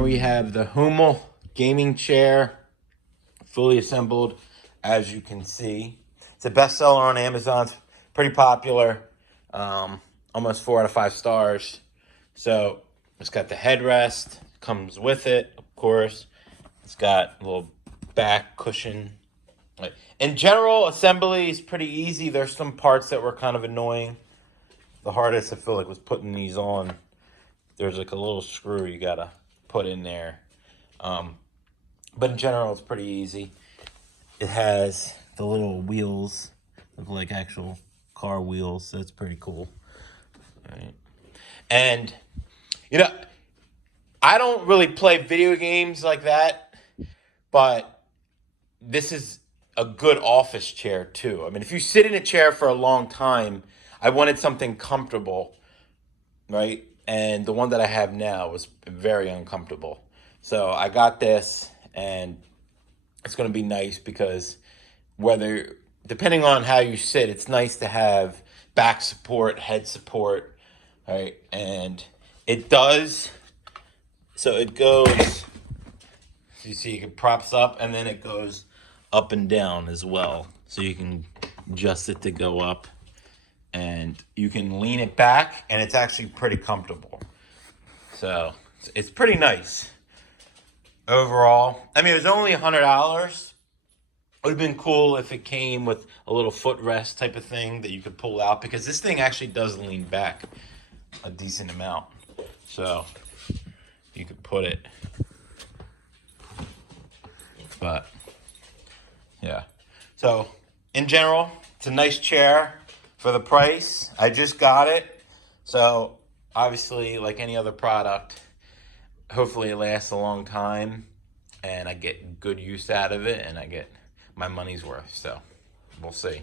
We have the Homall Gaming Chair, fully assembled, as you can see. It's a bestseller on Amazon. It's pretty popular. Almost 4 out of 5 stars. So it's got the headrest, comes with it, of course. It's got a little back cushion. In general, assembly is pretty easy. There's some parts that were kind of annoying. The hardest I feel like was putting these on. There's like a little screw you gotta put in there. But in general, it's pretty easy. It has the little wheels, look like actual car wheels. So that's pretty cool. All right. And, you know, I don't really play video games like that, but this is a good office chair too. I mean, if you sit in a chair for a long time, I wanted something comfortable, right? And the one that I have now was very uncomfortable. So I got this, and it's going to be nice because depending on how you sit, it's nice to have back support, head support, right? And it does, so it goes, you see it props up, and then it goes up and down as well. So you can adjust it to go up, and you can lean it back, and it's actually pretty comfortable. So it's pretty nice overall. I mean, it was only $100. It would have been cool if it came with a little footrest type of thing that you could pull out, because this thing actually does lean back a decent amount. So you could put it, but yeah. So in general, it's a nice chair for the price. I just got it. So obviously, like any other product, hopefully it lasts a long time and I get good use out of it and I get my money's worth. So we'll see.